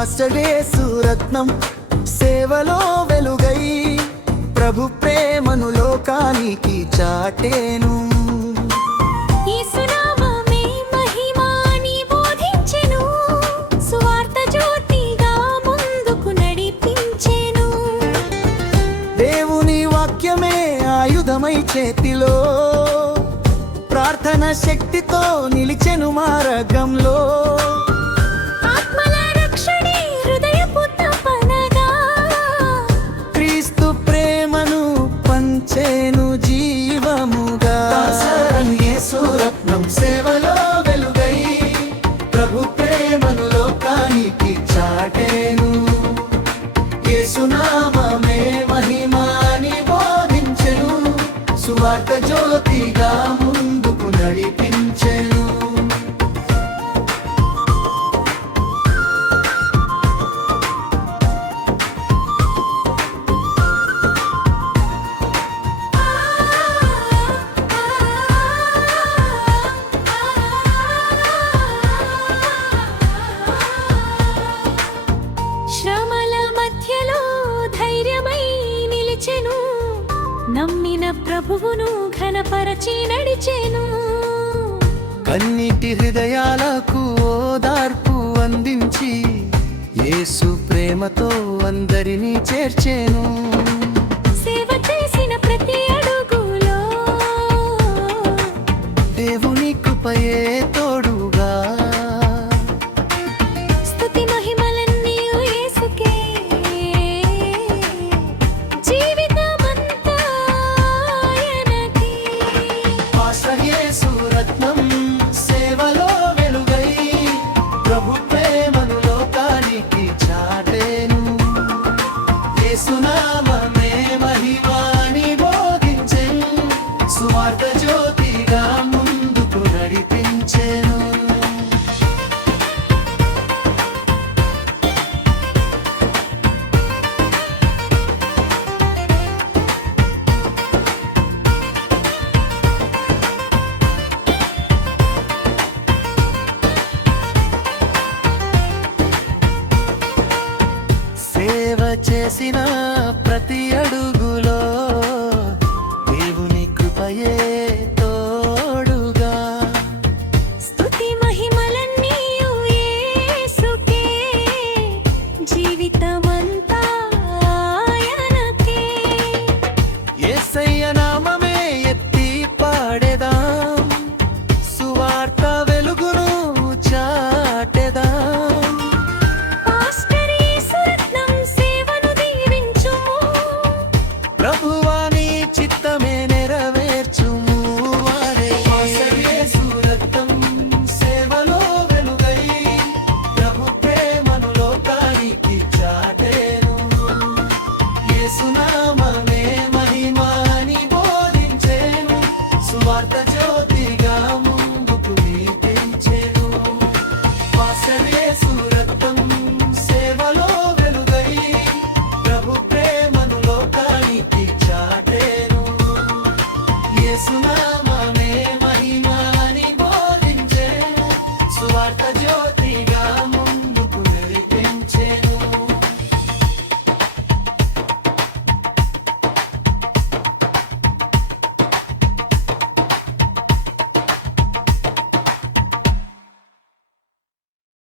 పాస్టరేసు రత్నం సేవలో వెలుగై ప్రభు ప్రేమను లోకానికి చాటేను. యేసునామమే మహిమాని బోధించెను, సువార్త జ్యోతిగా ముందుకు నడిపించెను. దేవుని వాక్యమే ఆయుధమై చేతిలో, ప్రార్థన శక్తితో నిలిచెను మార్గంలో. ఆత్మల రక్షణే హృదయపు తపనగా, క్రీస్తు ప్రేమను పంచేను జీవముగా. యేసు రత్నం సేవలో వెలుగై ప్రభు ప్రేమను లోకానికి చాటేను. యేసునామమే మహిమాని బోధించెను, సువార్త జ్యోతిగా ముందుకు నడిపించెను. శ్రమల మధ్యలో ధైర్యమై నిలిచెను, నమ్మిన ప్రభువును ఘనపరచి నడిచెను. కన్నీటి హృదయాలకు ఓదార్పు అందించి యేసు ప్రేమతో అందరినీ చేర్చేను. సేవ చేసిన ప్రతి అడుగులో దేవుని కృపయే తోడుగా, స్తుతి మహిమలన్నీ యేసుకే, జీవితమంతా ఆయనకే. పాస్టర్ యేసు రత్నం సేవలో వెలుగై ప్రభు ప్రేమను లోకానికి చాటేను. యేసునామమే మహిమాని బోధించెను, సువార్త జ్యోతిగా ముందుకు నడిపించెను. సేవ చేసిన ప్రతి